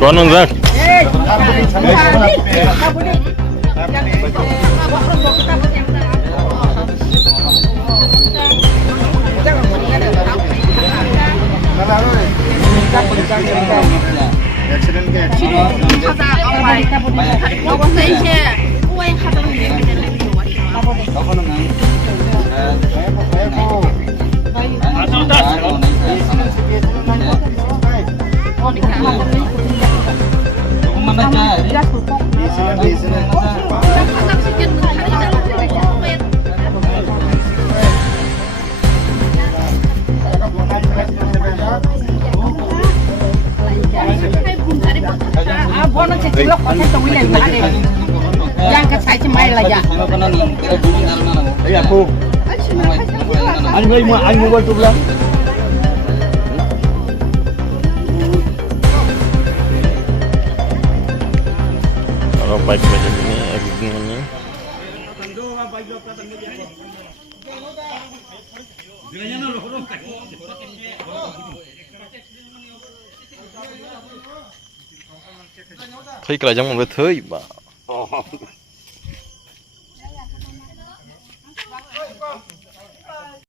Sono Zak. Yang ke saya cemai lah ya. Iya aku. Anh mua bao nhiêu? Kalau baik macam ini, editingnya. Thấy cái giống một thứ bà.